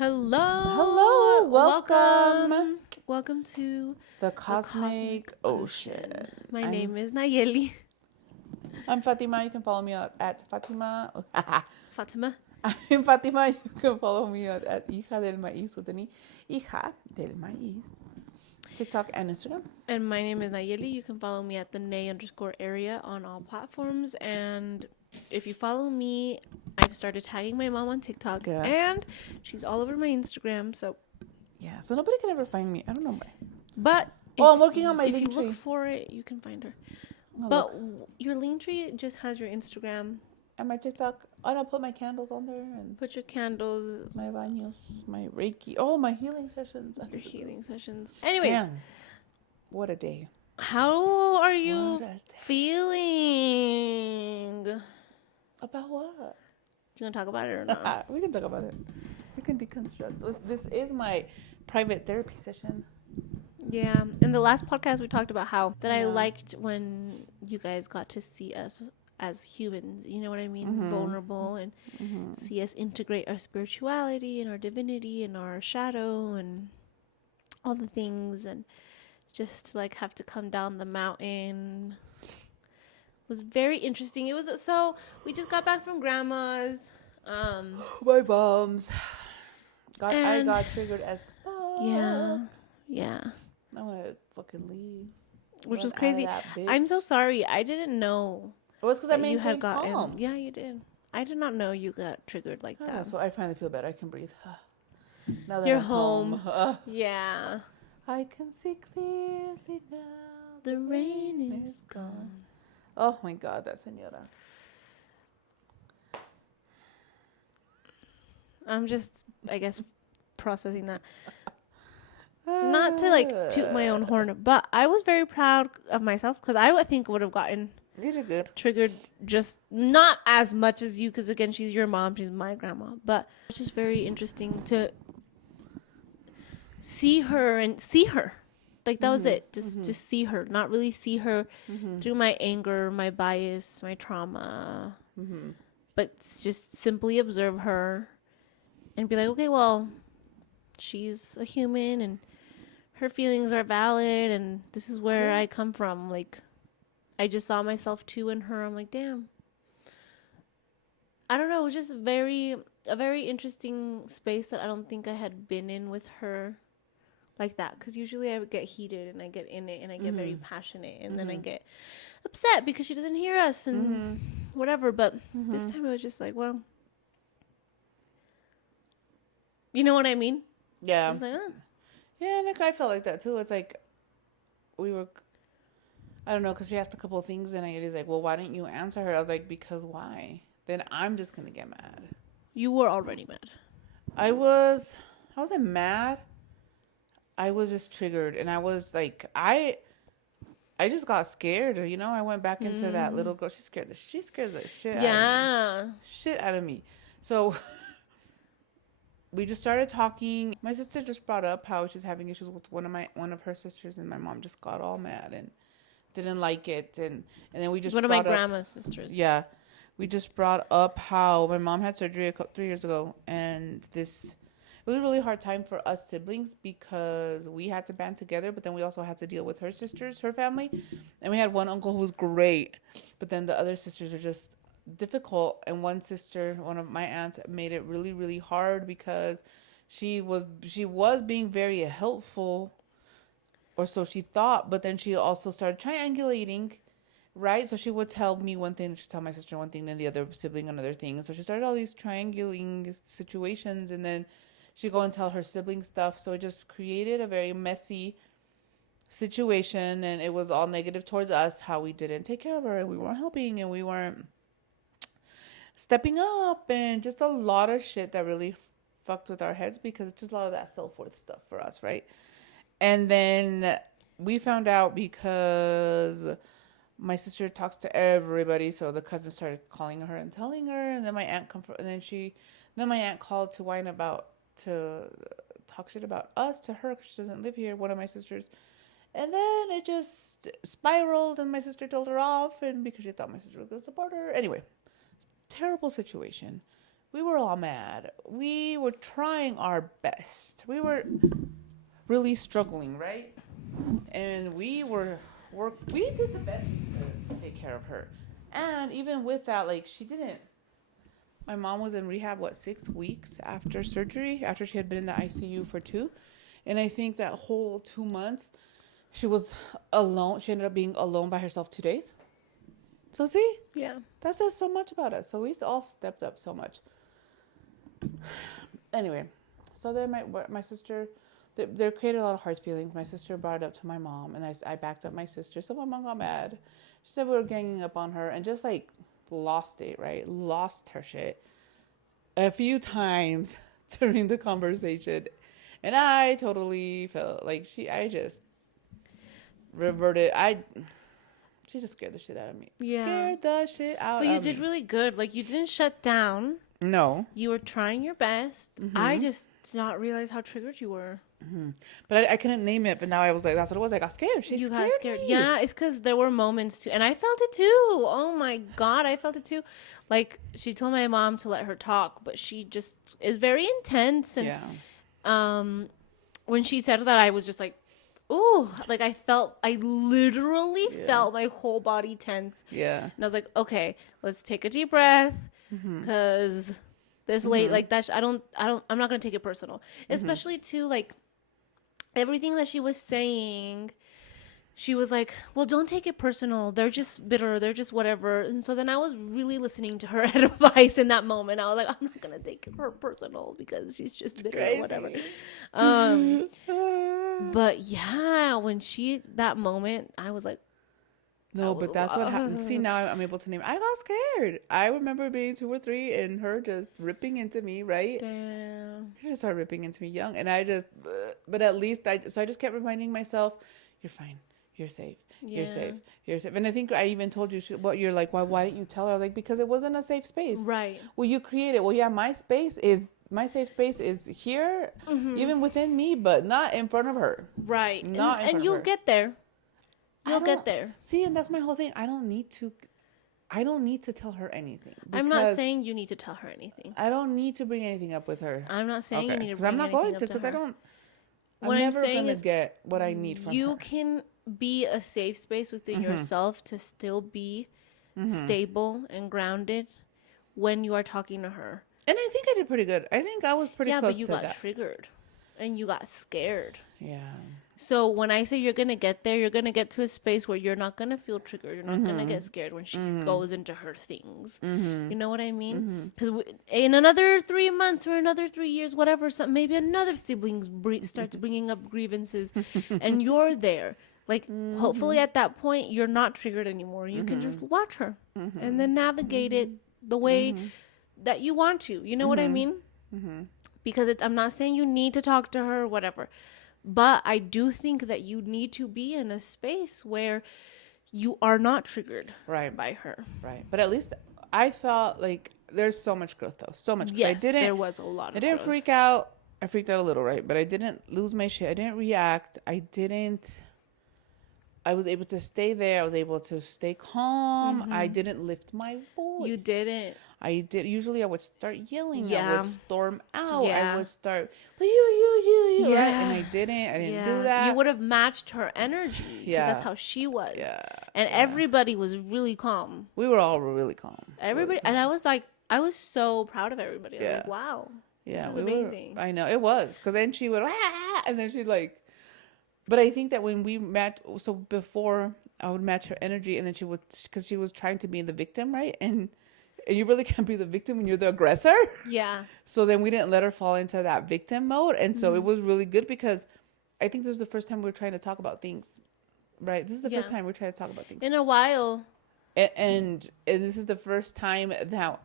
Hello, welcome. Welcome to The Cosmic Ocean. My name is Nayeli. I'm Fatima. You can follow me at Fatima. Fatima. I'm Fatima. You can follow me at Hija del Maíz. Hija del Maíz. TikTok and Instagram. And my name is Nayeli. You can follow me at the Nay_area on all platforms. And if you follow me, I've started tagging my mom on TikTok. Yeah. And she's all over my Instagram. So yeah, so nobody can ever find me. I don't know why. But I'm working on my if link you tree. look for it, you can find her. But your link tree just has your Instagram. And my TikTok. Oh, I'll put my candles on there. And put your candles. My baños. My Reiki. Oh, my healing sessions. Your healing sessions. Anyways. Damn. What a day. How are you feeling? About what? You want to talk about it or not? We can talk about it. We can deconstruct. This is my private therapy session. Yeah. In the last podcast, we talked about how I liked when you guys got to see us as humans. You know what I mean? Mm-hmm. Vulnerable and see us integrate our spirituality and our divinity and our shadow and all the things, and just like have to come down the mountain. It was very interesting. It was so we just got back from grandma's. My mom's. I got triggered as fuck. Yeah. I want to fucking leave. Which was crazy. I'm so sorry. I didn't know. It was because I made you had gotten calm. Yeah, you did. I did not know you got triggered like that. So I finally feel better. I can breathe. Now that you're I'm home. Yeah. I can see clearly now. The rain is gone. Oh my God, that señora. I'm just, I guess, processing that. Not to like toot my own horn, but I was very proud of myself because I think would have gotten triggered, just not as much as you, because again, she's your mom, she's my grandma, but it's just very interesting to see her. Like that was it. Just see her, not really see her through my anger, my bias, my trauma, but just simply observe her and be like, okay, well, she's a human and her feelings are valid, and this is where I come from. Like, I just saw myself too in her. I'm like, damn. I don't know. It was just a very interesting space that I don't think I had been in with her like that. Because usually I would get heated and I get in it and I get very passionate, and then I get upset because she doesn't hear us and whatever. But this time it was just like, well, you know what I mean? Yeah. I was like, Yeah, and I felt like that too. It's like we were, I don't know, because she asked a couple of things and I was like, well, why didn't you answer her? I was like, because why? Then I'm just going to get mad. You were already mad. I wasn't mad. I was just triggered, and I was like, I just got scared, you know? I went back into that little girl. She scares the shit out of me. So we just started talking. My sister just brought up how she's having issues with one of her sisters, and my mom just got all mad and didn't like it, and then we just one of my grandma's sisters. Yeah, we just brought up how my mom had surgery 3 years ago, and it was a really hard time for us siblings because we had to band together, but then we also had to deal with her sisters, her family, and we had one uncle who was great, but then the other sisters are just difficult. And one of my aunts, made it really, really hard because she was being very helpful, or so she thought, but then she also started triangulating, right? So she would tell me one thing, she'd tell my sister one thing, then the other sibling another thing, and so she started all these triangulating situations, and then she'd go and tell her sibling stuff. So it just created a very messy situation, and it was all negative towards us, how we didn't take care of her and we weren't helping and we weren't stepping up, and just a lot of shit that really fucked with our heads, because it's just a lot of that self-worth stuff for us, right? And then we found out because my sister talks to everybody, so the cousin started calling her and telling her, and then my aunt my aunt called to whine about, to talk shit about us to her because she doesn't live here, one of my sisters. And then it just spiraled, and my sister told her off, and because she thought my sister was going to support her. Anyway, terrible situation. we were all mad. We were trying our best. We were really struggling, right? And we did the best we could to take care of her. And even with that, like, she didn't. My mom was in rehab, 6 weeks after surgery, after she had been in the ICU for 2. And I think that whole 2 months, she was alone. She ended up being alone by herself 2 days. So see, Yeah. that says so much about us. So we all stepped up so much. Anyway, so then my sister, there created a lot of hard feelings. My sister brought it up to my mom, and I backed up my sister. So my mom got mad. She said we were ganging up on her, and just like lost it, right? Lost her shit a few times during the conversation. And I totally felt like I just reverted. She just scared the shit out of me. Yeah. Scared the shit out of me. But you did really good. Like, you didn't shut down. No. You were trying your best. Mm-hmm. I just did not realize how triggered you were. Mm-hmm. But I couldn't name it. But now I was like, that's what it was. I got scared. You got scared. Me. Yeah, it's because there were moments too. And I felt it too. Oh my God, I felt it too. Like, she told my mom to let her talk, but she just is very intense. And when she said that, I was just like, ooh, like I literally felt my whole body tense. Yeah. And I was like, okay, let's take a deep breath. Because this late, like that, I'm not going to take it personal. Especially too, like, everything that she was saying, she was like, well, don't take it personal. They're just bitter. They're just whatever. And so then I was really listening to her advice in that moment. I was like, I'm not going to take her personal because she's just bitter or whatever. But yeah, when that moment, I was like, no, but that's what happened. See, now I'm able to name it. I got scared. I remember being 2 or 3 and her just ripping into me, right? Damn. She just started ripping into me young. And I just, but at least I just kept reminding myself, you're fine. You're safe. You're safe. You're safe. And I think I even told you what you're like, why didn't you tell her? I was like, because it wasn't a safe space. Right. Well, you created, yeah, my safe space is here, even within me, but not in front of her. Right. And you'll get there. You'll get there. See, and that's my whole thing. I don't need to tell her anything. I'm not saying you need to tell her anything. I don't need to bring anything up with her. I'm not saying you need to bring anything up to her. Because I'm not going to, because I don't. I'm never going to get what I need from her. You can be a safe space within yourself to still be stable and grounded when you are talking to her. And I think I did pretty good. I think I was pretty close to that. Yeah, but you got triggered. And you got scared. Yeah. So when I say you're going to get there, you're going to get to a space where you're not going to feel triggered. You're not going to get scared when she goes into her things. You know what I mean? Because in another 3 months or another 3 years, whatever, maybe another sibling starts bringing up grievances and you're there. Like, hopefully at that point, you're not triggered anymore. You can just watch her and then navigate it the way that you want to. You know what I mean? Because I'm not saying you need to talk to her or whatever. But I do think that you need to be in a space where you are not triggered by her. Right. But at least I thought, like, there's so much growth, though. So much. Yes, there was a lot of I didn't growth. freak out. I freaked out a little, right? But I didn't lose my shit. I didn't react. I was able to stay there. I was able to stay calm. I didn't lift my voice. You didn't. I did. Usually I would start yelling. Yeah. I would storm out. Yeah. I would start, you. Yeah. Right? And I didn't do that. You would have matched her energy. Yeah. That's how she was. Yeah. And everybody was really calm. We were all really calm. Everybody. Really calm. And I was so proud of everybody. I was like, wow. Yeah. This is amazing. I know. It was. Because then she would, and then she'd like, but I think that when we met, so before I would match her energy, and then she would, because she was trying to be the victim, right? And you really can't be the victim when you're the aggressor. Yeah. So then we didn't let her fall into that victim mode. And so it was really good because I think this was the first time we were trying to talk about things, right? This is the first time we're trying to talk about things. In a while. And this is the first time that,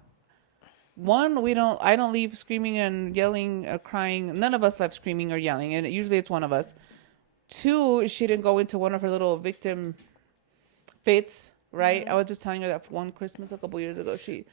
one, I don't leave screaming and yelling or crying. None of us left screaming or yelling. And usually it's one of us. 2, she didn't go into one of her little victim fits. Right? I was just telling her that for one Christmas a couple years ago, she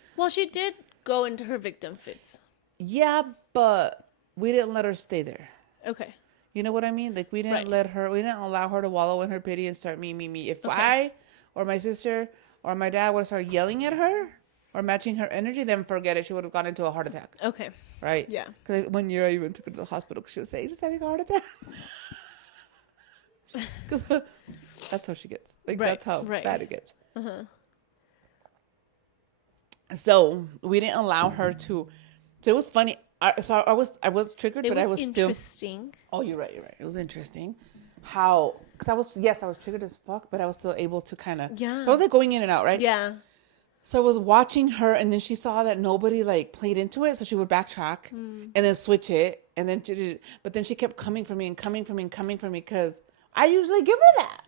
did go into her victim fits. Yeah, but we didn't let her stay there. Okay. You know what I mean? Like, we didn't allow her to wallow in her pity and start me. If I or my sister or my dad would have started yelling at her, or matching her energy, then forget it. She would have gone into a heart attack. Okay. Right? Yeah. Because 1 year I even took her to the hospital because she was saying, just having a heart attack. Because that's how she gets. Like, that's how bad it gets. Uh-huh. So we didn't allow her to. So it was funny. I was triggered, but I was still. Interesting. Oh, you're right. It was interesting. How? Because I was triggered as fuck, but I was still able to kind of. Yeah. So I was like going in and out, right? Yeah. So I was watching her, and then she saw that nobody like played into it, so she would backtrack and then switch it, and then but then she kept coming for me and coming for me and coming for me because I usually give her that.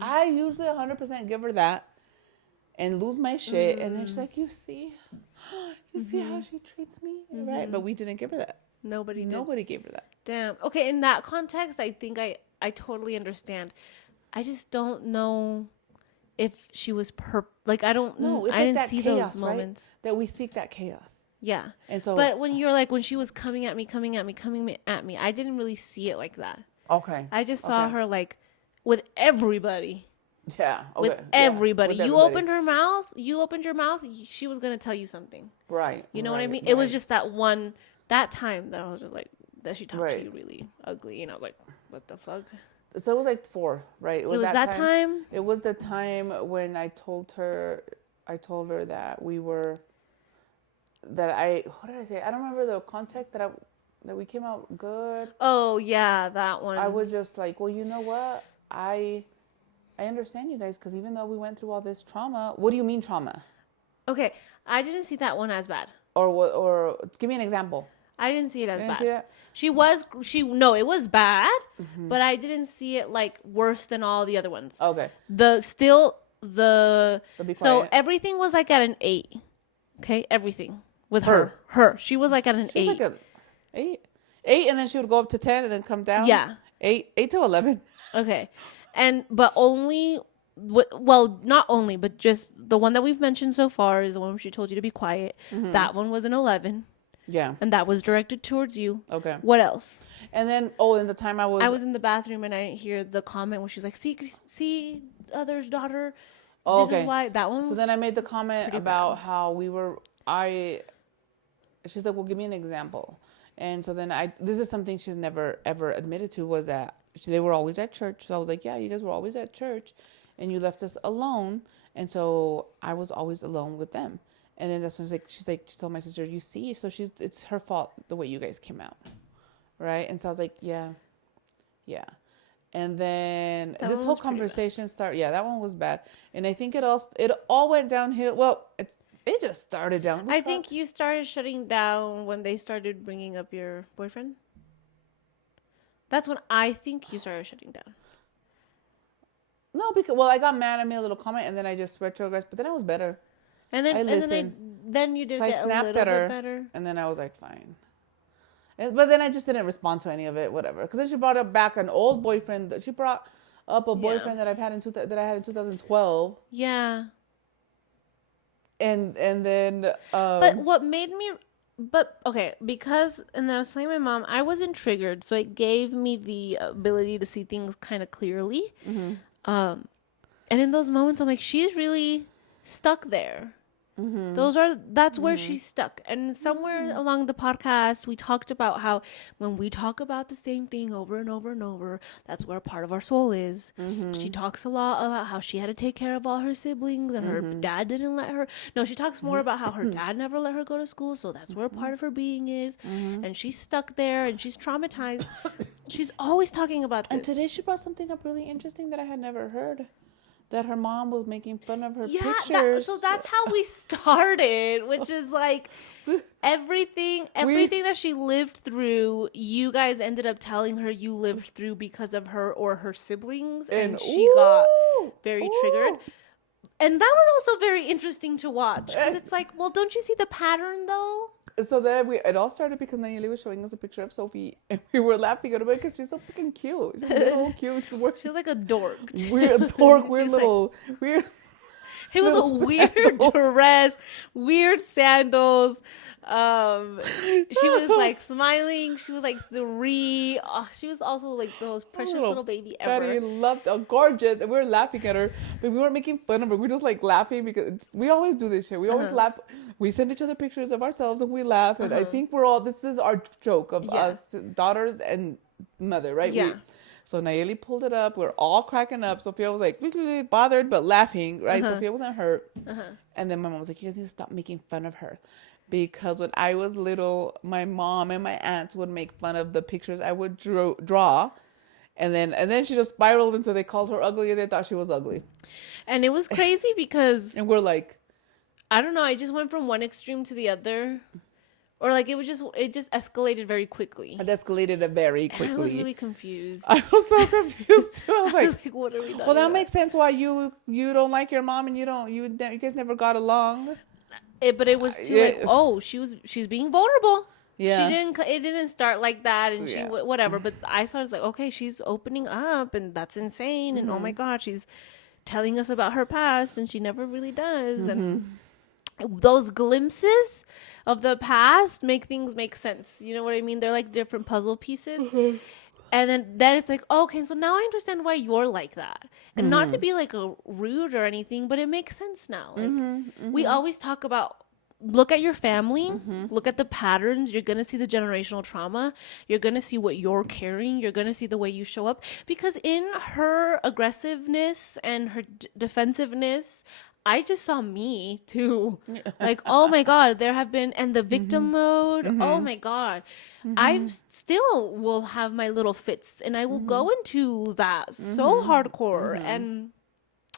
I usually 100% give her that and lose my shit, and then she's like, you see how she treats me, right? But we didn't give her that. Nobody gave her that. Damn. Okay, in that context, I think I totally understand. I just don't know if she was like, I don't know. I didn't see chaos, those moments. Right? That we seek that chaos. Yeah. And so, but when you're like, when she was coming at me, I didn't really see it like that. Okay. I just saw her like with everybody. Yeah. Okay. With everybody. You opened your mouth, she was going to tell you something. Right. You know what I mean? It was just that time that I was just like, that she talked to you really ugly. You know, like, what the fuck? So it was like 4, right? It was that time? It was the time when I told her that what did I say? I don't remember the context that we came out good. Oh, yeah, that one. I was just like, well, you know what? I understand you guys, because even though we went through all this trauma, what do you mean trauma? Okay, I didn't see that one as bad. Or give me an example. I didn't see it as bad. See it? It was bad, but I didn't see it like worse than all the other ones. Okay. So everything was like at an 8. Okay, everything with her. She was like at an 8. Like 8, and then she would go up to 10 and then come down. Yeah, 8 to 11. Okay, but not only, but just the one that we've mentioned so far is the one where she told you to be quiet. That one was an 11. Yeah. And that was directed towards you. Okay. What else? And then, in the time I was in the bathroom and I didn't hear the comment where she's like, see, other's daughter. Oh, this is why that one was. So then I made the comment about how she's like, well, give me an example. And so then this is something she's never ever admitted to, was that they were always at church. So I was like, yeah, you guys were always at church and you left us alone. And so I was always alone with them. And then that's when she told my sister, you see, so it's her fault the way you guys came out. Right. And so I was like, yeah. And then this whole conversation started. Yeah, that one was bad. And I think it all went downhill. Well, it just started down. I think you started shutting down when they started bringing up your boyfriend. That's when I think you started shutting down. No, because I got mad. I made a little comment and then I just retrogressed. But then I was better. And then then you did get a little bit better. And then I was like, fine. But then I just didn't respond to any of it, whatever. Because then she brought up back an old boyfriend. She brought up a boyfriend that I had in 2012. Yeah. And then. But what made me. But okay, because and then I was telling my mom I wasn't triggered, so it gave me the ability to see things kind of clearly. Mm-hmm. And in those moments, I'm like, she's really stuck there. Mm-hmm. That's where she's stuck. And somewhere along the podcast, we talked about how when we talk about the same thing over and over and over, that's where a part of our soul is. Mm-hmm. She talks a lot about how she had to take care of all her siblings and her dad didn't let her. No, she talks more about how her dad never let her go to school. So that's where a part of her being is. Mm-hmm. And she's stuck there and she's traumatized. She's always talking about this. And today she brought something up really interesting that I had never heard. That her mom was making fun of her pictures. So that's how we started, which is like everything that she lived through, you guys ended up telling her you lived through because of her or her siblings. And she got very triggered. And that was also very interesting to watch. Because it's like, well, don't you see the pattern though? So then it all started because Nayeli was showing us a picture of Sophie, and we were laughing at her because she's so freaking cute. She's so cute. She was like a dork. Weird dork. Weird little. Weird. It was a weird dress, weird sandals, She was like smiling. She was like 3. Oh, she was also like the most precious little baby ever. Betty loved gorgeous, and we were laughing at her, but we weren't making fun of her. We were just like laughing because we always do this shit. We always laugh. We send each other pictures of ourselves and we laugh. And I think this is our joke of us daughters and mother, right? Yeah. So Nayeli pulled it up. We're all cracking up. Sophia was like bothered but laughing, right? Sophia wasn't hurt. And then my mom was like, you guys need to stop making fun of her. Because when I was little, my mom and my aunts would make fun of the pictures I would draw. And then she just spiraled until they called her ugly and they thought she was ugly. And it was crazy because... And we're like... I don't know. I just went from one extreme to the other. Or like it just escalated very quickly. It escalated very quickly. And I was really confused. I was so confused too. I was like, what are we doing? Well, that makes sense why you don't like your mom and you guys never got along. But it was too like, oh, she's being vulnerable. Yeah. It didn't start like that, and she whatever. But I saw it as like, okay, she's opening up, and that's insane. And oh my God, she's telling us about her past, and she never really does. And those glimpses of the past make things make sense. You know what I mean? They're like different puzzle pieces. And then it's like, oh, okay, so now I understand why you're like that. And not to be like a rude or anything, but it makes sense now. Like we always talk about, look at your family, look at the patterns. You're going to see the generational trauma. You're going to see what you're carrying. You're going to see the way you show up. Because in her aggressiveness and her defensiveness, I just saw me too. Like, oh my God, there have been, and the victim mode. Oh my God. I still will have my little fits and I will go into that so hardcore. And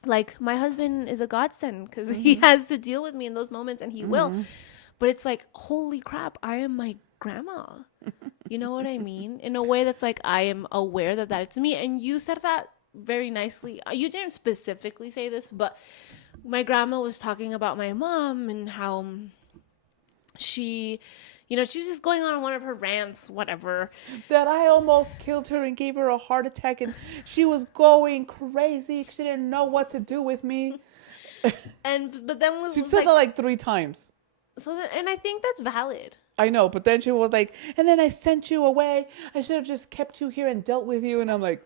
like, my husband is a godsend because he has to deal with me in those moments, and he will. But it's like, holy crap, I am my grandma. You know what I mean? In a way that's like, I am aware that it's me. And you said that very nicely. You didn't specifically say this, but my grandma was talking about my mom and how she, she's just going on one of her rants, whatever. That I almost killed her and gave her a heart attack, and she was going crazy. She didn't know what to do with me. But then she said that like 3 times. And I think that's valid. I know, but then she was like, and then I sent you away. I should have just kept you here and dealt with you. And I'm like,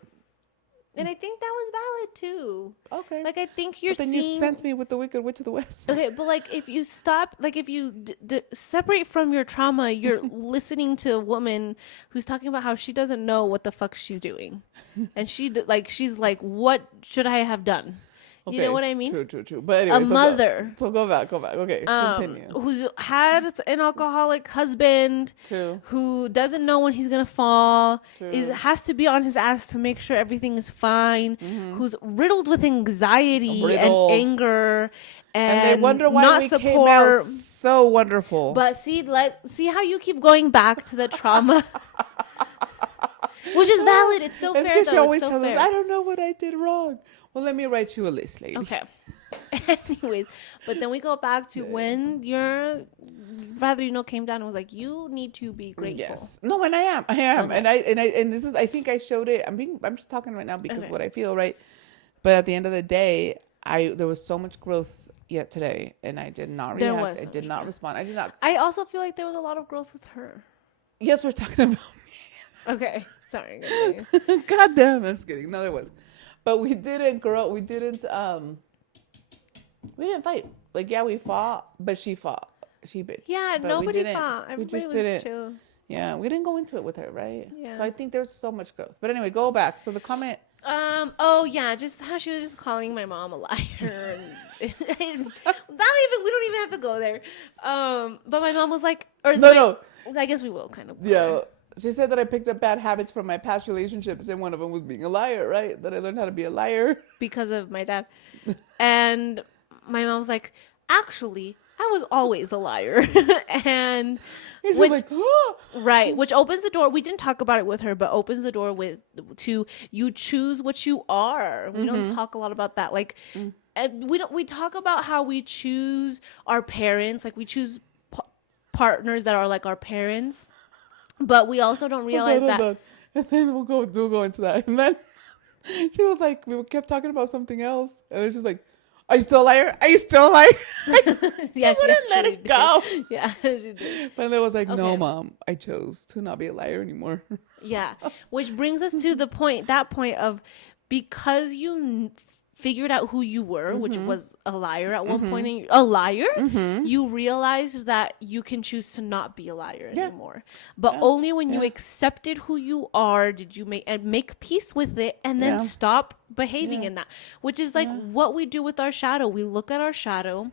and I think that was valid too. Okay. Like, I think you're seeing... Then you sent me with the Wicked Witch of the West. Okay, but like, if you stop, like, if you separate from your trauma, you're listening to a woman who's talking about how she doesn't know what the fuck she's doing. And she's like, what should I have done? Okay. You know what I mean? True. But anyway, mother. So go back. Okay, continue. Who's had an alcoholic husband. True. Who doesn't know when he's gonna fall. Has to be on his ass to make sure everything is fine. Who's riddled with anxiety and anger. And they wonder why we came out so wonderful. But see how you keep going back to the trauma. Which is valid. It's so fair, though. She always tells us, I don't know what I did wrong. Well, let me write you a list, lady. Okay. Anyways, but then we go back to when your father, came down and was like, you need to be grateful. Yes. No, and I am. Okay. And this is, I think I showed it. I'm just talking right now because of what I feel, right? But at the end of the day, there was so much growth yet today, and I did not react. I did not respond. I also feel like there was a lot of growth with her. Yes, we're talking about me. Okay. Sorry. God damn, I'm just kidding. No, there was. But we didn't grow. We didn't fight. Like, yeah, we fought, but she fought. She bitched. Yeah, but nobody fought. Everybody was chill. Yeah, we didn't go into it with her, right? Yeah. So I think there's so much growth. But anyway, go back. So the comment. Oh yeah, just how she was just calling my mom a liar. We don't even have to go there. But my mom was like, no. I guess we will kind of. Yeah. She said that I picked up bad habits from my past relationships, and one of them was being a liar, right? That I learned how to be a liar. Because of my dad. And my mom's like, actually, I was always a liar. And which, like, oh! Right, which opens the door. We didn't talk about it with her, but opens the door to you choose what you are. We don't talk a lot about that. Like, we talk about how we choose our parents, like we choose partners that are like our parents. But we also don't realize that. And then we'll go into that. And then she was like, we kept talking about something else. And it's just like, Are you still a liar? Are you still a liar? Yeah, She wouldn't let it did. go. Yeah, she did. But it was like, no, Okay. mom, I chose to not be a liar anymore. Yeah. Which brings us to that point of because figured out who you were, which was a liar at one point, a liar, you realized that you can choose to not be a liar Yeah. anymore. But Yeah. only when you Yeah. accepted who you are did you make peace with it and then Yeah. stop behaving Yeah. in that, which is like what we do with our shadow. We look at our shadow,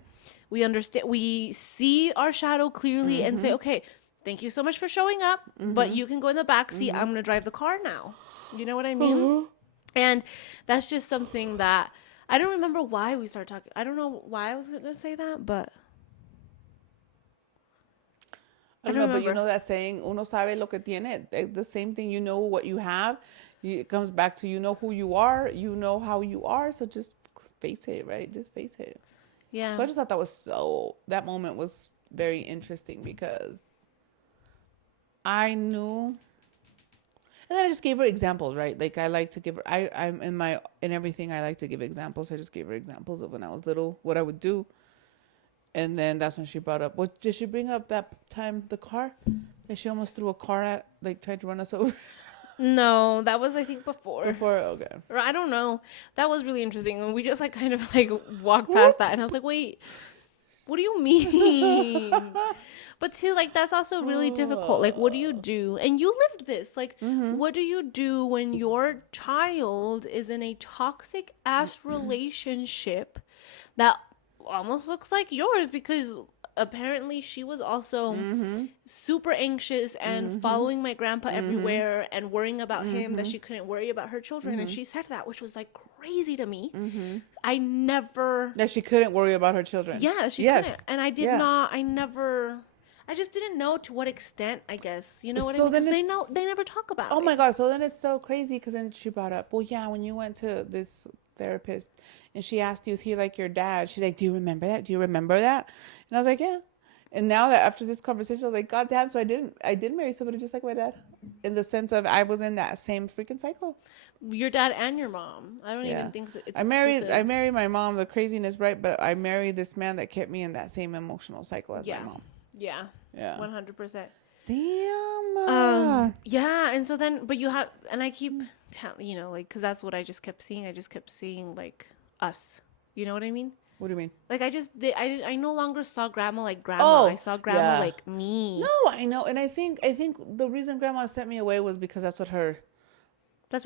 we understand, we see our shadow clearly and say, okay, thank you so much for showing up, but you can go in the back seat. I'm going to drive the car now. You know what I mean? And that's just something that I don't remember why we started talking. I don't know why I was going to say that, but I don't know, but you know that saying, uno sabe lo que tiene. The same thing, you know what you have. It comes back to, you know who you are, you know how you are, so just face it, right? Just face it. Yeah. So I just thought that moment was very interesting because I knew, and then I just gave her examples, right? Like I like to give her, I'm in everything, I like to give examples. I just gave her examples of when I was little, what I would do. And then that's when she brought up, what did she bring up that time, the car? That she almost threw a car at, like tried to run us over? No, that was I think before. Okay. Or I don't know. That was really interesting. And we just like kind of like walked past that and I was like, wait, what do you mean? But too, like, that's also really difficult. Like, what do you do? And you lived this. Like, what do you do when your child is in a toxic ass relationship that almost looks like yours? Because apparently she was also super anxious and following my grandpa everywhere and worrying about him, that she couldn't worry about her children. And she said that, which was like crazy to me. I never... That she couldn't worry about her children. Yeah, she couldn't. And I did not... I just didn't know to what extent, I guess. You know what I mean? Because they never talk about it. Oh my God. So then it's so crazy because then she brought up, well, yeah, when you went to this therapist and she asked you, is he like your dad? She's like, do you remember that? Do you remember that? And I was like, yeah. And now that after this conversation, I was like, God damn, so I did marry somebody just like my dad. In the sense of I was in that same freaking cycle. Your dad and your mom. I don't even think so. It's I married my mom, the craziness, right? But I married this man that kept me in that same emotional cycle as my mom. Yeah. 100%. Damn. Yeah, and so then, but you have, and I keep telling, you know, like, because that's what I just kept seeing. I just kept seeing, like, us. You know what I mean? What do you mean? Like, I no longer saw grandma like grandma. I saw grandma like me. No, I know. And I think the reason grandma sent me away was because that's what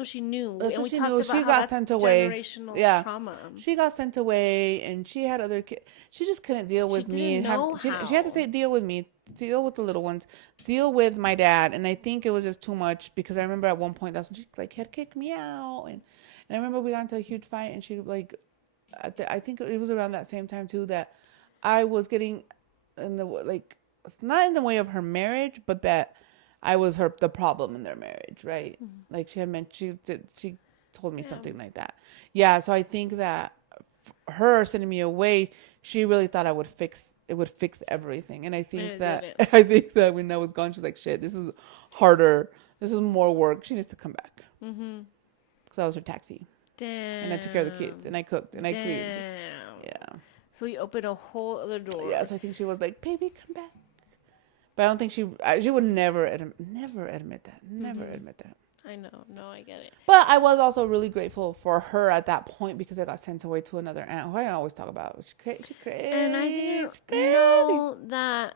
she knew. That's and what we she talked knew. about She how got that's sent away. Generational trauma. She got sent away, and she had other kids. She just couldn't deal with me. She had to say deal with me, deal with the little ones, deal with my dad. And I think it was just too much because I remember at one point that's when she like had kicked me out, and I remember we got into a huge fight, and she like, I think it was around that same time too that I was getting in the like, it's not in the way of her marriage, but that I was the problem in their marriage, right? Mm-hmm. Like she had mentioned, she told me something like that. Yeah, so I think that her sending me away, she really thought it would fix everything. And I think that when I was gone, she's like, shit, this is harder. This is more work. She needs to come back. Because I was her taxi. Damn. And I took care of the kids, and I cooked, and I cleaned. Yeah. So you opened a whole other door. Yeah, so I think she was like, baby, come back. But I don't think she would never admit that. Never admit that. I know. No, I get it. But I was also really grateful for her at that point because I got sent away to another aunt who I always talk about. She's crazy. And I didn't know that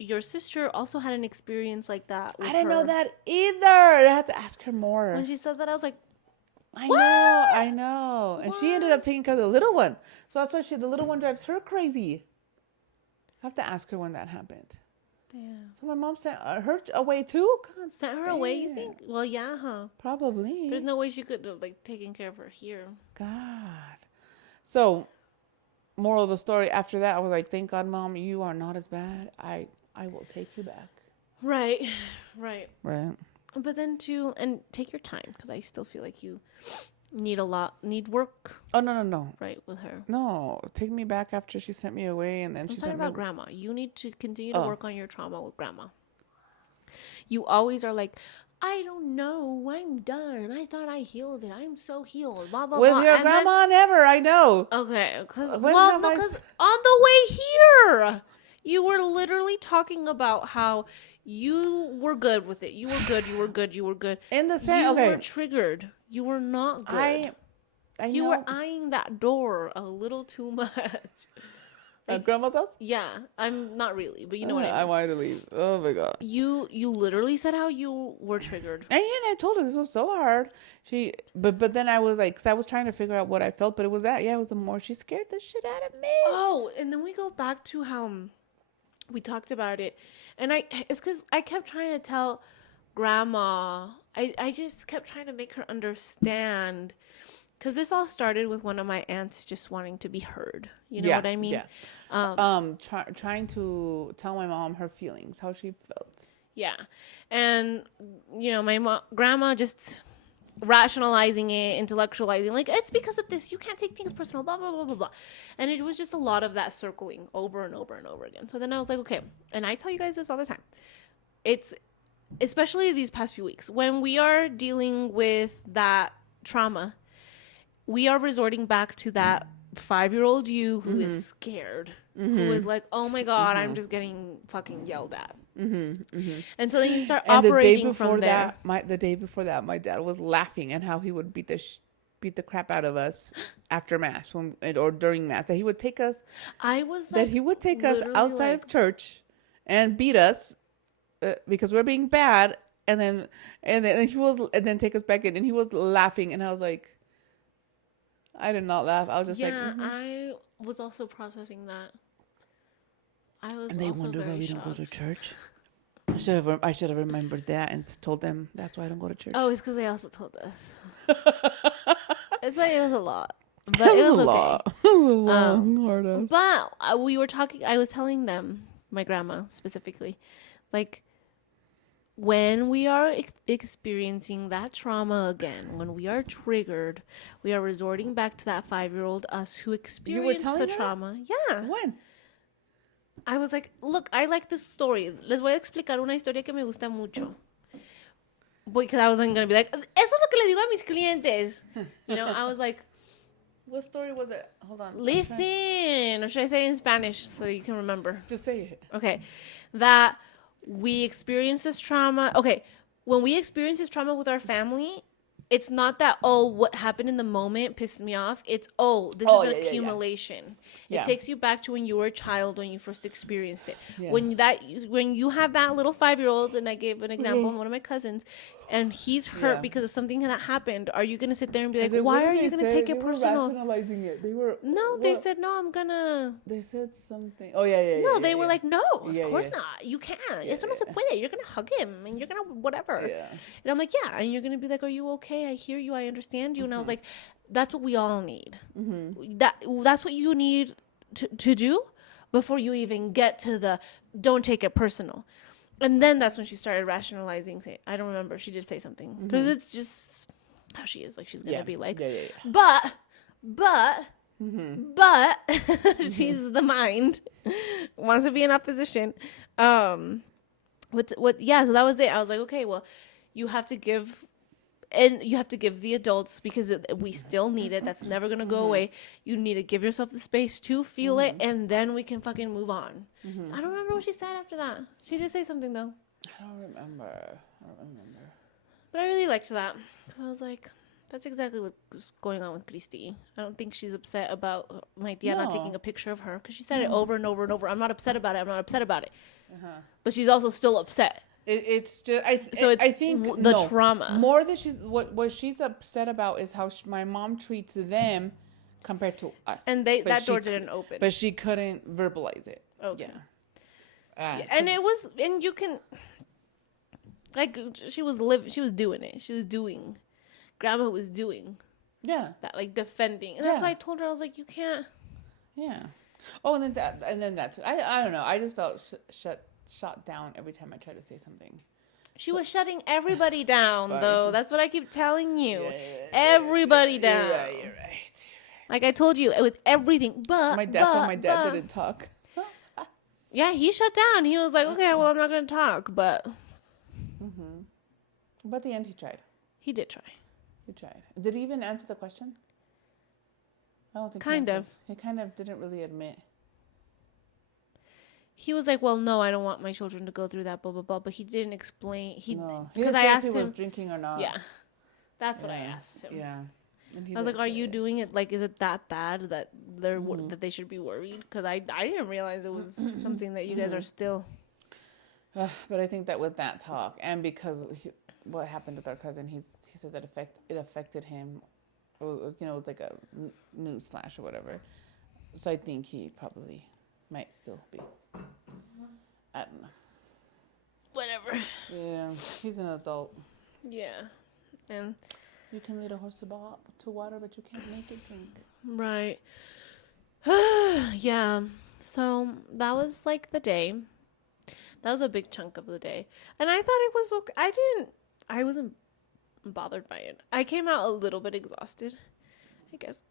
your sister also had an experience like that with I didn't know that either. I had to ask her more. When she said that, I was like, I know. And she ended up taking care of the little one. So that's why the little one drives her crazy. I have to ask her when that happened. Damn. So my mom sent her away too? God, sent her away, you think? Well, yeah, huh? Probably. There's no way she could have, like, taken care of her here. God. So, moral of the story, after that, I was like, thank God, Mom, you are not as bad. I will take you back. Right. But then, too, and take your time, because I still feel like you need work. Oh, no. Right, with her. No, take me back after she sent me away, and then she sent me... about grandma. You need to continue to work on your trauma with grandma. You always are like, I don't know. I'm done. I thought I healed it. I'm so healed. Blah, blah, With blah. your And grandma, never. I know. okay, because, When have I? because on the way here, you were literally talking about how you were good with it. You were good. You were good. You were good. In the same. You Okay. were triggered. You were not good. I You know. were eyeing that door a little too much. At grandma's house? Yeah, I'm not really, but you know what I mean. I wanted to leave. Oh my god. You literally said how you were triggered. And I told her this was so hard. But then I was like, cause I was trying to figure out what I felt, but it was that. Yeah, it was the more she scared the shit out of me. Oh, and then we go back to how we talked about it, and it's because I kept trying to tell Grandma. I just kept trying to make her understand. Because this all started with one of my aunts just wanting to be heard. You know what I mean? Yeah. Trying to tell my mom her feelings, how she felt. Yeah. And, my grandma just rationalizing it, intellectualizing. Like, it's because of this. You can't take things personal, blah, blah, blah, blah, blah. And it was just a lot of that circling over and over and over again. So then I was like, okay. And I tell you guys this all the time. It's, especially these past few weeks, when we are dealing with that trauma, we are resorting back to that 5-year-old you who is scared, who is like, oh my God, I'm just getting fucking yelled at. And so then you start operating from there. The day before that, my dad was laughing at how he would beat the crap out of us after mass or during mass. That he would take us. He would take us outside of church and beat us because we're being bad, and then take us back in, and he was laughing, and I was like, I did not laugh. I was just like, I was also processing that. And they wonder why we don't go to church. I should have remembered that and told them that's why I don't go to church. Oh, it's because they also told us. It's like it was a lot, but it was a okay. lot. It was a long, hard ass. But we were talking. I was telling them, my grandma specifically, like, when we are experiencing that trauma again, when we are triggered, we are resorting back to that 5-year-old us who experienced the trauma. Yeah. When? I was like, look, I like this story. Les voy a explicar una historia que me gusta mucho. Because I wasn't going to be like, eso es lo que le digo a mis clientes. I was like, what story was it? Hold on. Listen. Or should I say it in Spanish so you can remember? Just say it. Okay. That we experience this trauma. Okay. When we experience this trauma with our family, it's not that, what happened in the moment pissed me off. It's, this is an accumulation. Yeah. It takes you back to when you were a child, when you first experienced it. Yeah. When you have that little 5-year-old, and I gave an example of one of my cousins, and he's hurt because of something that happened, are you going to sit there and be like, why are you going to take it personal? They were rationalizing it. They said, no, I'm going to. They said something. Oh, yeah. No, they were like, no, of course not. You can't. Eso no se puede. You're going to hug him, and you're going to whatever. Yeah. And I'm like, yeah. And you're going to be like, are you okay? I hear you. I understand you. And I was like, that's what we all need. That's what you need to do before you even get to the don't take it personal. And then that's when she started rationalizing. I don't remember. She did say something. Because it's just how she is. Like, she's going to be like, but she's the mind. Wants to be in opposition. So that was it. I was like, okay, well, you have to give the adults, because we still need it. That's never going to go away. You need to give yourself the space to feel it, and then we can fucking move on. I don't remember what she said after that. She did say something, though. I don't remember. But I really liked that. Because I was like, that's exactly what's going on with Christy. I don't think she's upset about my tia not taking a picture of her, because she said it over and over and over. I'm not upset about it. But she's also still upset. It's just I think the trauma more that what she's upset about is how my mom treats them compared to us, and that door didn't open, but she couldn't verbalize it. Okay. And it was, and you can, like, she was doing it. She was doing, Grandma was doing that, like, defending, and that's why I told her, I was like, you can't. Yeah. Oh, and then that too. I don't know. I just felt shot down every time I tried to say something. She was shutting everybody down, though. That's what I keep telling you. Everybody down. You're right. Like I told you, with everything. But that's why my dad didn't talk. Yeah, he shut down. He was like, okay, well, I'm not going to talk, but. But at the end, he tried. He did try. He tried. Did he even answer the question? I don't think Kind of. He kind of didn't really admit. He was like, well, no, I don't want my children to go through that, blah, blah, blah. But he didn't explain. No. Because I asked if he him. was drinking or not. Yeah. That's what I asked him. Yeah. I was like, are you doing it? Like, is it that bad that that they should be worried? Because I didn't realize it was something that you guys are still. But I think that with that talk, and because what happened with our cousin, he said that it affected him. It was like a news flash or whatever. So I think he probably might still be. I don't know. Whatever. Yeah, he's an adult. Yeah, and you can lead a horse to water, but you can't make it drink. Right. Yeah. So that was like the day. That was a big chunk of the day, and I thought it was okay. I wasn't bothered by it. I came out a little bit exhausted, I guess,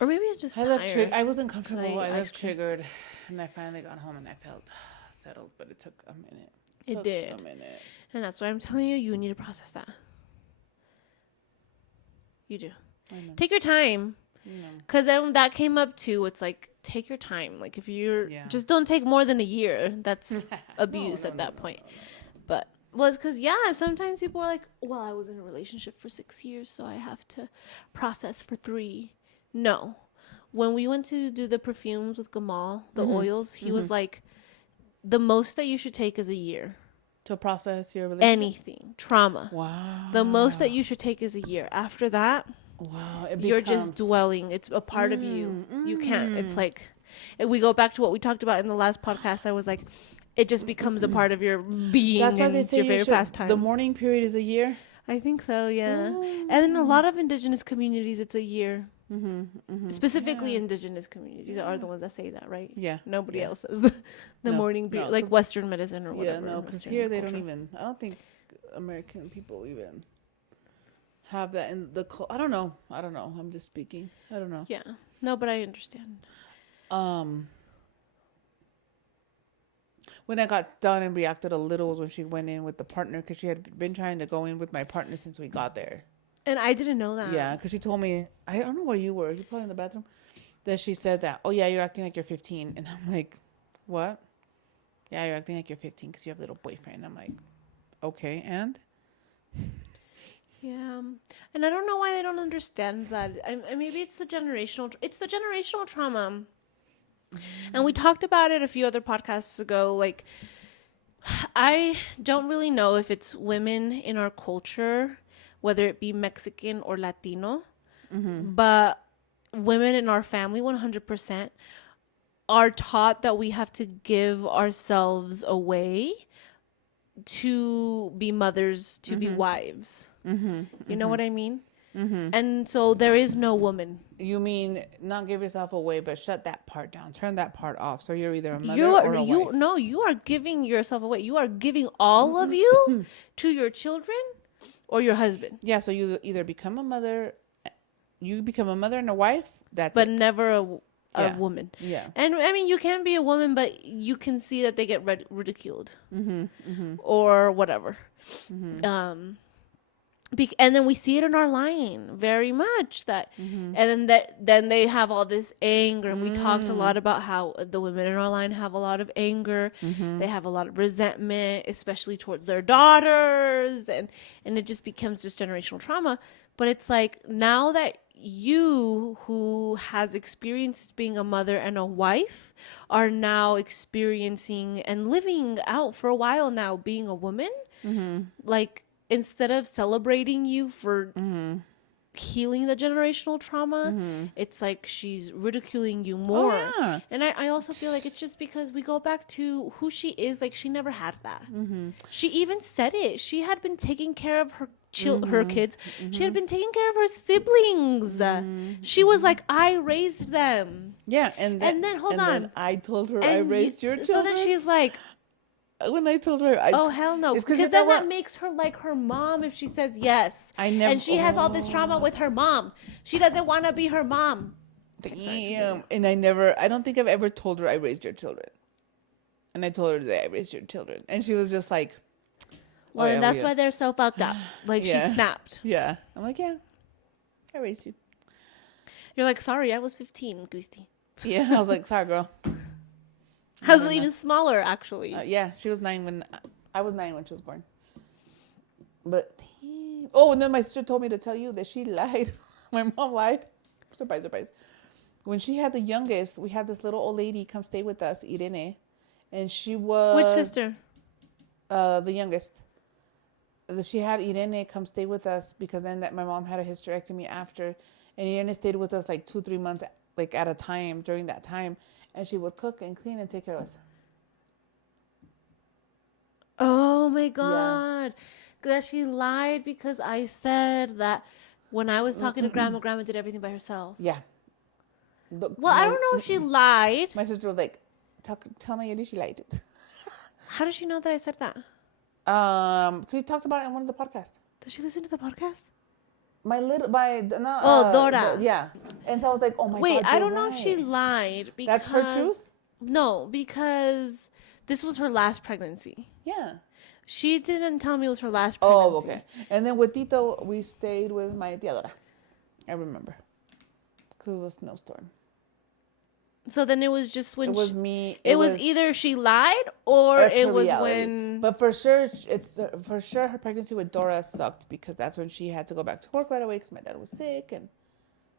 or maybe it's just tired. I wasn't comfortable. I was triggered, and I finally got home and I felt settled, but it took a minute. It did. A minute. And that's why I'm telling you, you need to process that. You do. I know. Take your time. Because then that came up too. It's like, take your time. Like, if you're just don't take more than a year. That's abuse at that point. But it's because sometimes people are like, well, I was in a relationship for 6 years, so I have to process for 3. No. When we went to do the perfumes with Gamal, the oils, he was like, the most that you should take is a year to process your relationship. Anything trauma. Wow. The most that you should take is a year. After that, wow, you're just dwelling. It's a part of you. You can't. It's like, if we go back to what we talked about in the last podcast, I was like, it just becomes a part of your being. That's why they say your favorite pastime. The mourning period is a year. I think so. Yeah. And in a lot of indigenous communities, it's a year. Specifically, indigenous communities are the ones that say that, right? Yeah. Nobody else says the mourning period, like Western medicine or whatever. Yeah, no, because here they don't even. I don't think American people even have that in the. I don't know. I'm just speaking. I don't know. Yeah. No, but I understand. When I got done and reacted a little was when she went in with the partner, because she had been trying to go in with my partner since we got there. And I didn't know that. Yeah, because she told me, I don't know where you were. You probably in the bathroom. That she said that, oh, yeah, you're acting like you're 15. And I'm like, what? Yeah, you're acting like you're 15 because you have a little boyfriend. I'm like, okay, and? Yeah. And I don't know why they don't understand that. Maybe it's the generational trauma. And we talked about it a few other podcasts ago. Like, I don't really know if it's women in our culture, whether it be Mexican or Latino, but women in our family 100% are taught that we have to give ourselves away to be mothers, to be wives. You know what I mean? And so there is no woman. You mean not give yourself away, but shut that part down, turn that part off. So you're either a mother or a wife. No, you are giving yourself away. You are giving all of you to your children or your husband. Yeah, so you either become a mother, and a wife. But never a woman. Yeah. And I mean, you can be a woman, but you can see that they get ridiculed or whatever. And then we see it in our line very much and then they have all this anger, and we talked a lot about how the women in our line have a lot of anger. They have a lot of resentment, especially towards their daughters, and it just becomes this generational trauma. But it's like, now that you, who has experienced being a mother and a wife, are now experiencing and living out for a while now being a woman, like, instead of celebrating you for healing the generational trauma, it's like she's ridiculing you more. Oh, yeah. And I also feel like it's just because we go back to who she is. Like, she never had that. She even said it. She had been taking care of her her kids. She had been taking care of her siblings. She was like, I raised them. Yeah. And then hold on. Then I told her I raised your children. So then she's like, when I told her, oh hell no, because then that makes her like her mom if she says yes. And she has all this trauma with her mom. She doesn't want to be her mom. Damn. And I don't think I've ever told her I raised your children. And I told her that I raised your children, and she was just like, Well, and that's why they're so fucked up. Like, she Yeah. snapped. Yeah. I'm like, yeah, I raised you. You're like, sorry, I was 15, Christy. Yeah. I was like, sorry, girl. I was even smaller, actually. Yeah, she was 9 when I was 9 when she was born. But oh, and then my sister told me to tell you that she lied. My mom lied. Surprise, surprise. When she had the youngest, we had this little old lady come stay with us, Irene, and she was Which sister? The youngest. She had Irene come stay with us because then my mom had a hysterectomy after, and Irene stayed with us like 2-3 months like at a time during that time, and she would cook and clean and take care of us. Oh my god. That she lied because I said that when I was talking to grandma did everything by herself. Yeah. Well, I don't know if she lied. My sister was like, tell Nayeli she lied it. How did she know that I said that? Because he talked about it in one of the podcasts. Does she listen to the podcast? Dora. Yeah. And so I was like, oh my god. Wait, I don't know if she lied because that's her truth? No, because this was her last pregnancy. Yeah. She didn't tell me it was her last pregnancy. Oh, okay. And then with Tito, we stayed with my tia Dora. I remember. Because it was a snowstorm. So then it was just when it was me. It was either she lied or it was reality. when. But for sure, her pregnancy with Dora sucked because that's when she had to go back to work right away because my dad was sick and.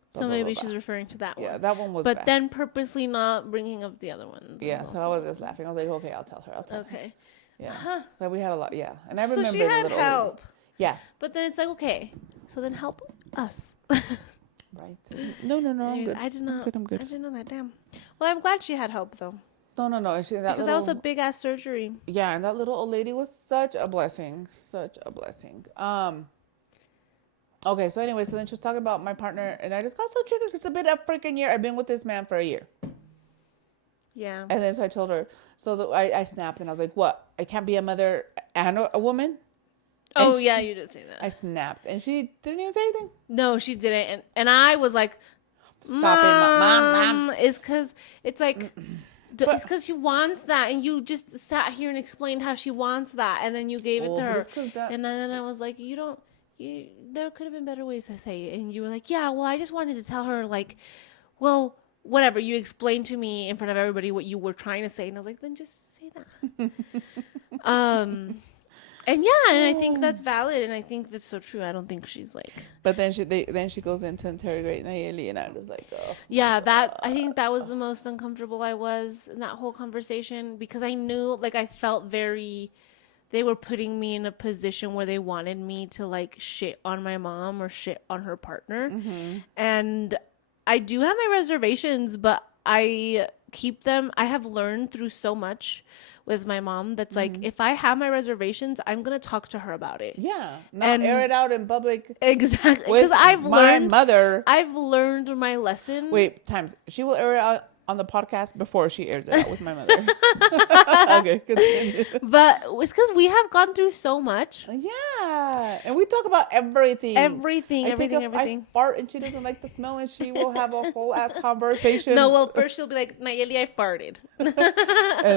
So maybe she's referring to that one. Yeah, that one was. But bad. Then purposely not bringing up the other ones. Yeah, so I was just laughing. I was like, okay, I'll tell her. Okay. Yeah. So we had a lot. Yeah, and I remember. So she had help. Yeah. But then it's like, okay, so then help us. Right. No. I'm good. I did not. I'm good. I didn't know that. Damn. Well, I'm glad she had help though. No. Because that was a big ass surgery. Yeah, and that little old lady was such a blessing. Okay, so anyway, so then she was talking about my partner, and I just got so triggered. It's been a freaking year. I've been with this man for a year. Yeah. And then so I told her, I snapped, and I was like, what? I can't be a mother and a woman? Oh, yeah, you did say that. I snapped, and she didn't even say anything. No, she didn't. And I was like, stop it, mom. It's because it's like... It's because she wants that, and you just sat here and explained how she wants that, and then you gave it to her. And then I was like, there could have been better ways to say it. And you were like, yeah, well, I just wanted to tell her, like, well, whatever. You explained to me in front of everybody what you were trying to say. And I was like, then just say that. And I think that's valid. And I think that's so true. I don't think she's like. But then she goes in to interrogate Nayeli, and I'm just like, oh. Yeah, I think that was the most uncomfortable I was in that whole conversation because I knew, like, I felt very. They were putting me in a position where they wanted me to like shit on my mom or shit on her partner. Mm-hmm. And I do have my reservations, but I keep them. I have learned through so much with my mom that's like, if I have my reservations, I'm going to talk to her about it. Yeah. Not air it out in public. Exactly. Because I've learned my lesson. Wait, times. She will air it out on the podcast before she airs it out with my mother. Okay, continue. But it's because we have gone through so much. Yeah, and we talk about everything. Everything. I fart and she doesn't like the smell, and she will have a whole ass conversation. No, well, first she'll be like, Nayeli, I farted. And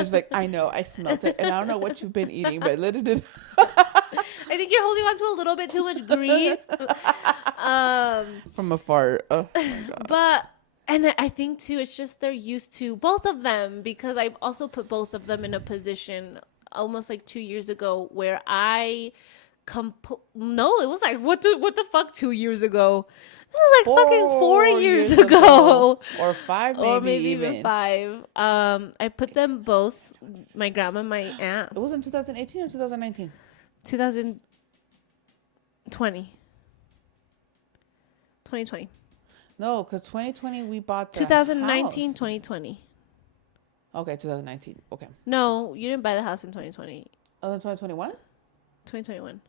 it's like, I know, I smelled it, and I don't know what you've been eating, but let it. I think you're holding on to a little bit too much grief. From a fart. Oh my God. But. And I think, too, it's just they're used to both of them because I've also put both of them in a position almost like 2 years ago where I no, it was like, what the fuck 2 years ago? It was like fucking 4 years ago. Or 5 maybe. Or maybe even 5. I put them both, my grandma and my aunt. It was in 2018 or 2019? 2020. 2020. No, because 2020 we bought the 2019, house. 2020. Okay, 2019. Okay. No, you didn't buy the house in 2020. Oh, in 2021? 2021.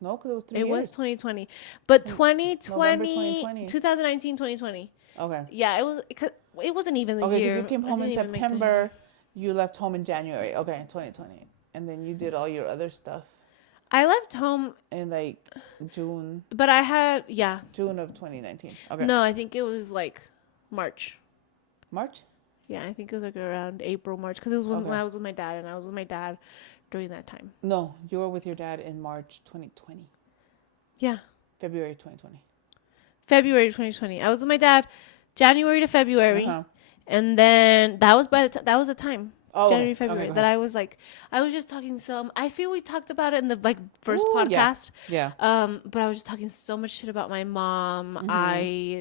No, because it was 3 years. It was 2020. But 2020, 2019, 2020. Okay. Yeah, it wasn't even the year. Okay, because you came home in September. You left home in January. Okay, 2020. And then you did all your other stuff. I left home in like June. But I had, June of 2019. Okay. No, I think it was like March. March? Yeah, I think it was like around April, March. Because it was when I was with my dad. And I was with my dad during that time. No, you were with your dad in March 2020. Yeah. February 2020. February 2020. I was with my dad January to February. Uh-huh. And then that was that was the time. Oh, January, okay. February. Okay, go That ahead. I was like, I was just talking I feel we talked about it in the like first Ooh, yeah. podcast. Yeah. But I was just talking so much shit about my mom.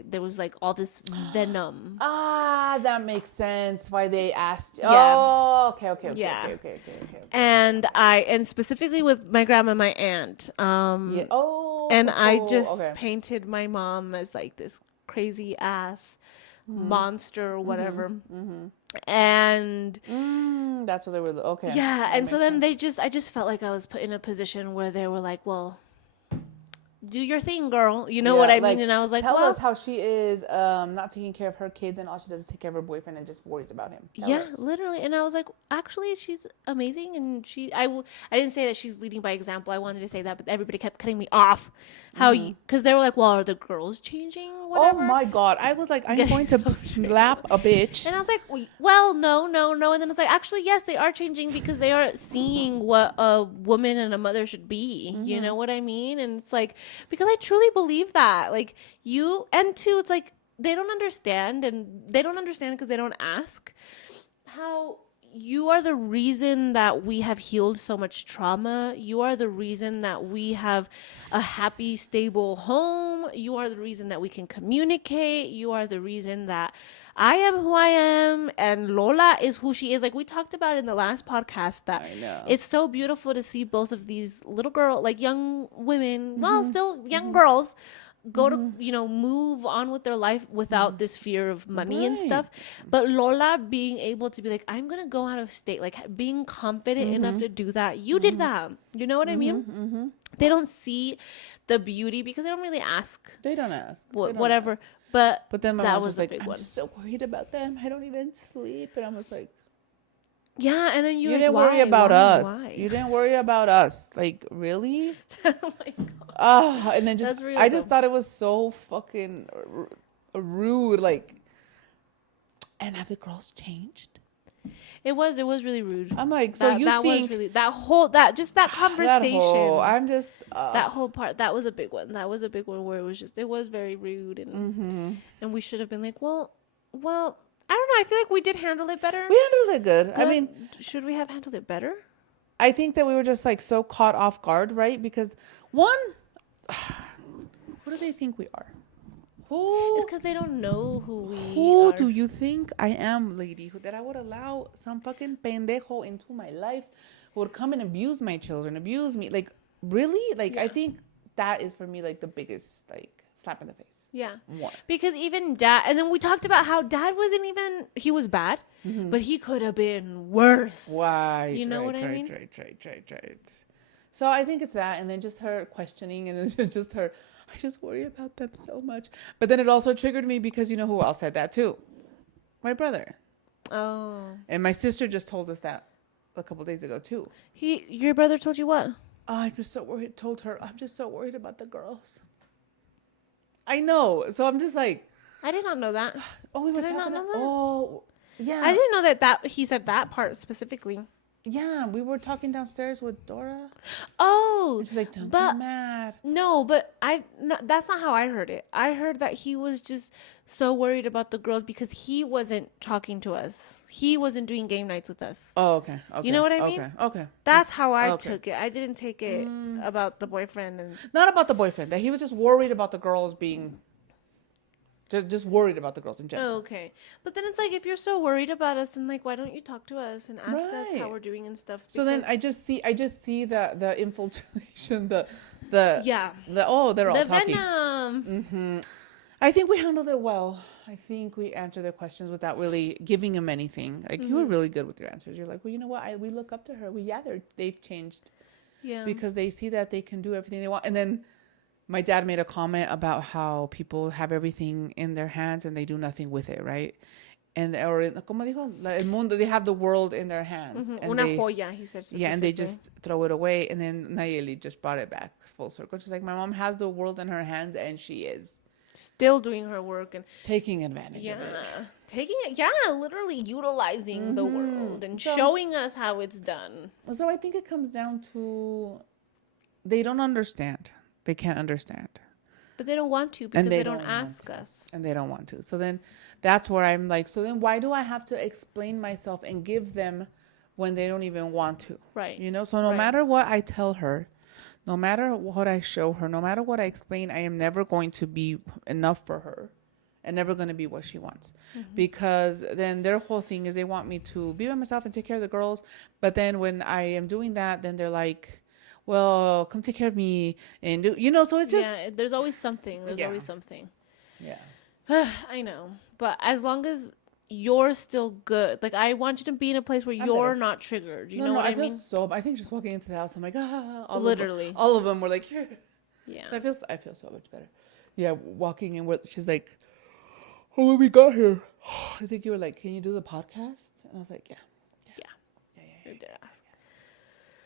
There was like all this venom. Ah, that makes sense. Why they asked. Yeah. Oh, okay, okay, okay, Yeah. okay, okay, okay, okay. And specifically with my grandma and my aunt. Yeah. Oh, And I just okay. painted my mom as like this crazy ass monster or whatever. And That's what they were. Okay. yeah, That and so makes then sense. I just felt like I was put in a position where they were like, well, do your thing, girl. You know what I mean? And I was like, tell well, us how she is not taking care of her kids, and all she does is take care of her boyfriend and just worries about him. Tell yeah, us. literally. And I was like, actually, she's amazing. And I didn't say that she's leading by example. I wanted to say that, but everybody kept cutting me off. Because they were like, well, are the girls changing or whatever? Oh my God. I was like, I'm going to slap a bitch. And I was like, well, no. And then I was like, actually, yes, they are changing because they are seeing what a woman and a mother should be. You know what I mean? And it's like, because I truly believe that. Like, and two, it's like, they don't understand. And they don't understand because they don't ask how you are the reason that we have healed so much trauma. You are the reason that we have a happy, stable home. You are the reason that we can communicate. You are the reason that I am who I am and Lola is who she is. Like we talked about in the last podcast that it's so beautiful to see both of these little girls, like young women, well, still young girls, go to move on with their life without this fear of money and stuff. But Lola being able to be like, I'm gonna go out of state, like being confident enough to do that. You did that, you know what I mean? They don't see the beauty because they don't really ask. They don't ask. Whatever. Ask. But then my that mom was was a like, big I'm one. just so worried about them. I don't even sleep. And I was like, yeah, and then you didn't worry about us. You didn't worry about us. Like, really? Oh my God. And then just I just thought it was so fucking rude. Like, and have the girls changed? It was really rude. I'm like, so you think was really that conversation? I'm just that whole part. That was a big one. That was a big one where it was very rude and we should have been like, well, I don't know. I feel like we did handle it better. We handled it good. I mean, should we have handled it better? I think that we were just like so caught off guard, right? Because one, who do they think we are? It's because they don't know who we are. Who do you think I am, lady? That I would allow some fucking pendejo into my life who would come and abuse my children, abuse me? Like, really? Like, I think that is for me like the biggest like slap in the face. Yeah. One. Because even dad, and then we talked about how dad wasn't even, he was bad, but he could have been worse. Right. You know what I mean? Right. So I think it's that, and then just her questioning, and then just her, I just worry about them so much. But then it also triggered me because you know who else said that too? My brother. Oh. And my sister just told us that a couple days ago too. Your brother told you what? Oh, I'm just so worried. Told her, I'm just so worried about the girls. I know. So I'm just like, I did not know that. Oh, we were talking talking. Did I not know that? Oh, yeah. I didn't know that he said that part specifically. Yeah, we were talking downstairs with Dora. Oh, and she's like, "Don't be mad." No, but that's not how I heard it. I heard that he was just so worried about the girls because he wasn't talking to us. He wasn't doing game nights with us. Oh, okay. You know what I mean? Okay. That's how I took it. I didn't take it about the boyfriend and not about the boyfriend. That he was just worried about the girls being. Just worried about the girls in general. Oh, okay. But then it's like, if you're so worried about us, then like, why don't you talk to us and ask us how we're doing and stuff? So then I just see the infiltration, they're all the talking. Venom. I think we handled it well. I think we answered their questions without really giving them anything. Like you were really good with your answers. You're like, well, you know what? We look up to her. They've changed. Yeah. Because they see that they can do everything they want, and then. My dad made a comment about how people have everything in their hands and they do nothing with it, right? Como dijo, el mundo, they have the world in their hands. And Una joya, he said specifically. Yeah, and they just throw it away. And then Nayeli just brought it back full circle. She's like, my mom has the world in her hands and she is. still doing her work and taking advantage of it. taking it, literally utilizing the world and showing us how it's done. So I think it comes down to they don't understand. They can't understand. But they don't want to because they don't ask us. And they don't want to. So then that's where I'm like, so then why do I have to explain myself and give them when they don't even want to? Right. You know, so no matter what I tell her, no matter what I show her, no matter what I explain, I am never going to be enough for her and never going to be what she wants. Because then their whole thing is they want me to be by myself and take care of the girls. But then when I am doing that, then they're like, well, come take care of me and do, you know, so it's just. Yeah, there's always something. There's always something. Yeah. I know. But as long as you're still good, like I want you to be in a place where you're not triggered. You know what I mean? I think just walking into the house, I'm like, literally. All of them were like, here. Yeah. So I feel so much better. Yeah, walking in where she's like, oh, when we got here, I think you were like, can you do the podcast? And I was like, yeah. You're dead ass.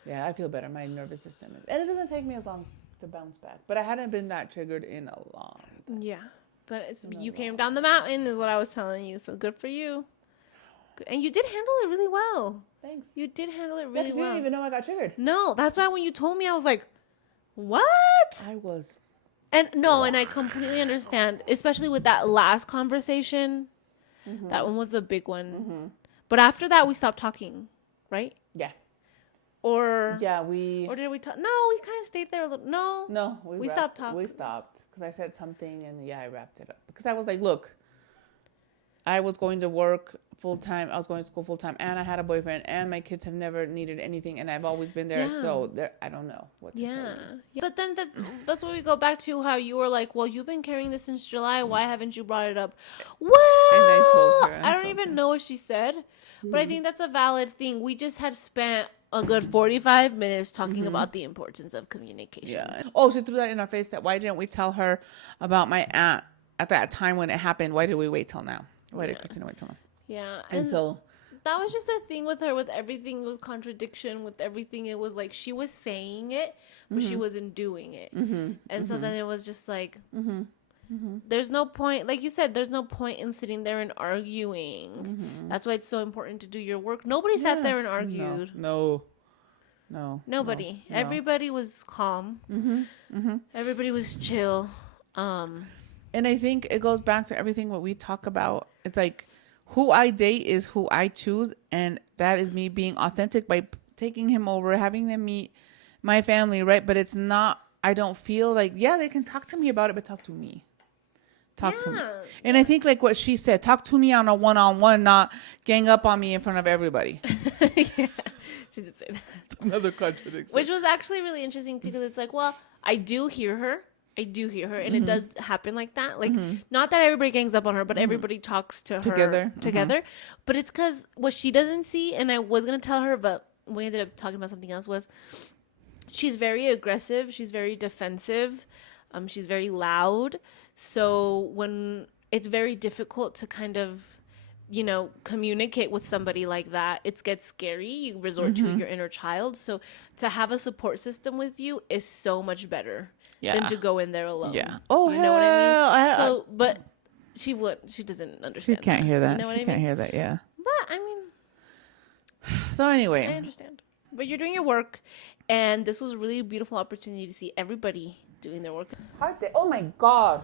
Yeah, I feel better. My nervous system. And it doesn't take me as long to bounce back. But I hadn't been that triggered in a long time. Yeah. But you came down the mountain is what I was telling you. So good for you. Good. And you did handle it really well. Thanks. You did handle it really well. You didn't even know I got triggered. No, that's why when you told me, I was like, what? I was. And I completely understand, especially with that last conversation. That one was the big one. But after that, we stopped talking, right? Yeah. Or did we talk? No, we kind of stayed there a little. No, we stopped talking. We stopped because I said something and I wrapped it up because I was like, look, I was going to work full time. I was going to school full time, and I had a boyfriend, and my kids have never needed anything, and I've always been there. So I don't know what to tell you. But then that's where we go back to how you were like, well, you've been carrying this since July. Why haven't you brought it up? Well, and I told her. I don't even know what she said, but I think that's a valid thing. We just had spent a good 45 minutes talking about the importance of communication. Yeah. Oh, she threw that in our face. That why didn't we tell her about my aunt at that time when it happened? Why did we wait till now? Why did Christina wait till now? Yeah. And so that was just the thing with her. With everything was contradiction. With everything, it was like she was saying it, but she wasn't doing it. And so then it was just like, there's no point. Like you said, there's no point in sitting there and arguing. That's why it's so important to do your work. Nobody sat there and argued. No. Nobody. No. Everybody was calm. Everybody was chill. And I think it goes back to everything what we talk about. It's like who I date is who I choose. And that is me being authentic by taking him over, having them meet my family, right? But it's not, I don't feel like, they can talk to me about it, but talk to me. Talk to me. And I think like what she said, talk to me on a one-on-one, not gang up on me in front of everybody. Yeah, she did say that. It's another contradiction. Which was actually really interesting too, because it's like, well, I do hear her, and it does happen like that. Like, not that everybody gangs up on her, but everybody talks to her together. But it's because what she doesn't see, and I was gonna tell her, but we ended up talking about something else, was she's very aggressive, she's very defensive, she's very loud. So when it's very difficult to kind of, communicate with somebody like that, it gets scary. You resort to your inner child. So to have a support system with you is so much better than to go in there alone. Yeah. Oh, you know what I mean? So, but she doesn't understand. She can't hear that. You know she can't hear that. Yeah. But I mean, so anyway, I understand. But you're doing your work, and this was a really beautiful opportunity to see everybody doing their work. Hard day. Oh my God.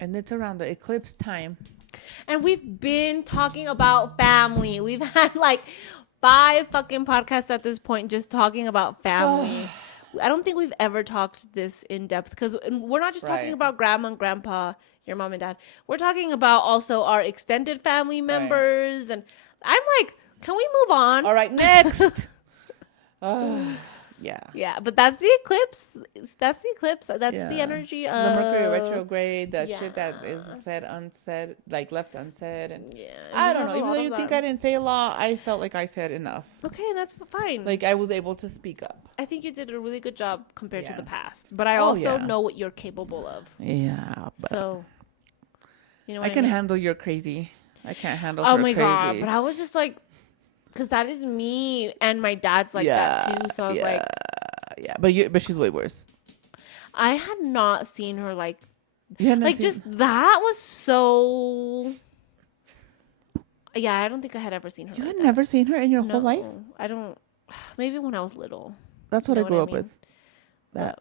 And it's around the eclipse time. And we've been talking about family. We've had like 5 fucking podcasts at this point just talking about family. I don't think we've ever talked this in depth because we're not just talking about grandma and grandpa, your mom and dad. We're talking about also our extended family members. And I'm like, can we move on? All right, next. Yeah, but that's the eclipse. That's the energy of the Mercury retrograde, the shit that is said unsaid, like left unsaid, and I don't know. Even though you think I didn't say a lot, I felt like I said enough. Okay, that's fine. Like I was able to speak up. I think you did a really good job compared to the past, but I also know what you're capable of. Yeah, so you know what I can handle your crazy. I can't handle. Oh my God! But I was just like. Because that is me, and my dad's like that too. So I was like, but she's way worse. I had not seen her like Like, just that was so... Yeah, I don't think I had ever seen her. You had never seen her in your whole life? I don't... Maybe when I was little. That's what I grew up with. That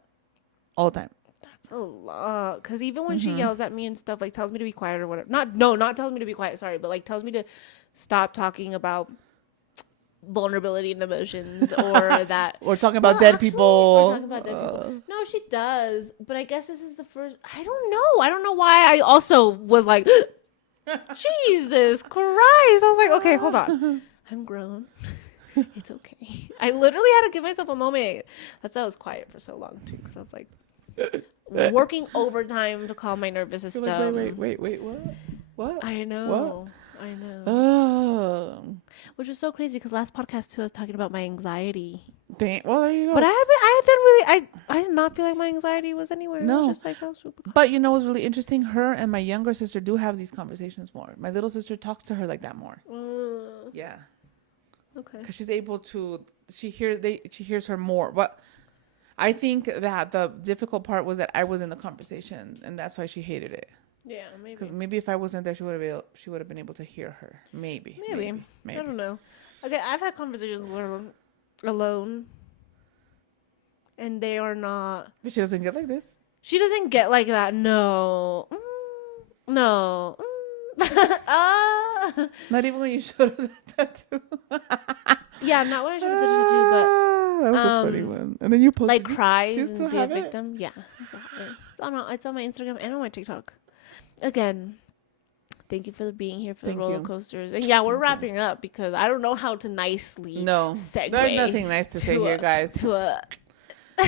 all the time. That's a lot. Because even when she yells at me and stuff, like, tells me to be quiet or whatever. Not tells me to be quiet, sorry. But, like, tells me to stop talking about vulnerability and emotions or that... We're talking about dead people. We're talking about dead people. No, she does. But I guess this is the first... I don't know. I don't know why I also was like... Jesus Christ. I was like, okay, hold on. I'm grown. It's okay. I literally had to give myself a moment. That's why I was quiet for so long too, because I was like working overtime to calm my nervous system. Like, wait, what? I know. What? I know. Oh, which was so crazy because last podcast too, I was talking about my anxiety. Well, there you go. But I did not feel like my anxiety was anywhere. No, it was just like I was super calm. But you know what's really interesting? Her and my younger sister do have these conversations more. My little sister talks to her like that more. Yeah. Okay. Because she's able to, she hears her more. But I think that the difficult part was that I was in the conversation, and that's why she hated it. Yeah, maybe. Because maybe if I wasn't there, she would have been able to hear her. Maybe. I don't know. Okay, I've had conversations with her alone, and they are not. But she doesn't get like this. She doesn't get like that. No. No. Not even when you showed her the tattoo. Yeah, not when I showed her the tattoo, but that was a funny one. And then you posted like cries just and be a victim. Yeah, it's on my Instagram and on my TikTok. Again, thank you for being here for the roller coasters. And yeah, we're wrapping up because I don't know how to nicely segue. There's nothing nice to say here, guys. To a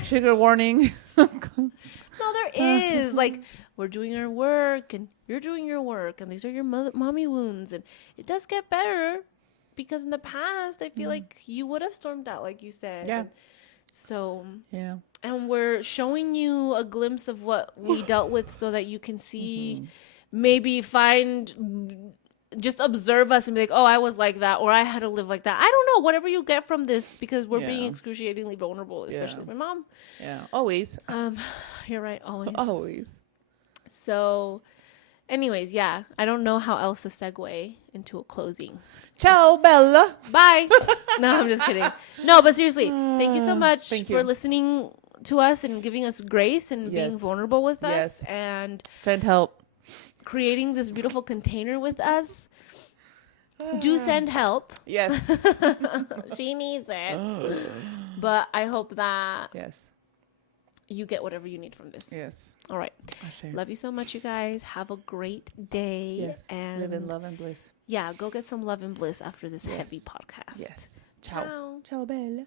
trigger warning. No, there is. Like, we're doing our work and you're doing your work and these are your mommy wounds, and it does get better because in the past I feel like you would have stormed out like you said. Yeah. And so yeah. And we're showing you a glimpse of what we dealt with so that you can see, maybe just observe us and be like, oh, I was like that, or I had to live like that. I don't know, whatever you get from this, because we're being excruciatingly vulnerable, especially my mom. Yeah, always. You're right, always. Always. So, anyways, yeah, I don't know how else to segue into a closing. Ciao, Bella. Bye. No, I'm just kidding. No, but seriously, thank you so much for listening to us and giving us grace and being vulnerable with us and send help, creating this beautiful container with us. Do send help. Yes. She needs it. But I hope that you get whatever you need from this. Yes. All right. Love you so much, you guys. Have a great day. Yes. And live in love and bliss. Yeah, go get some love and bliss after this heavy podcast. Yes. Ciao. Ciao, Bella.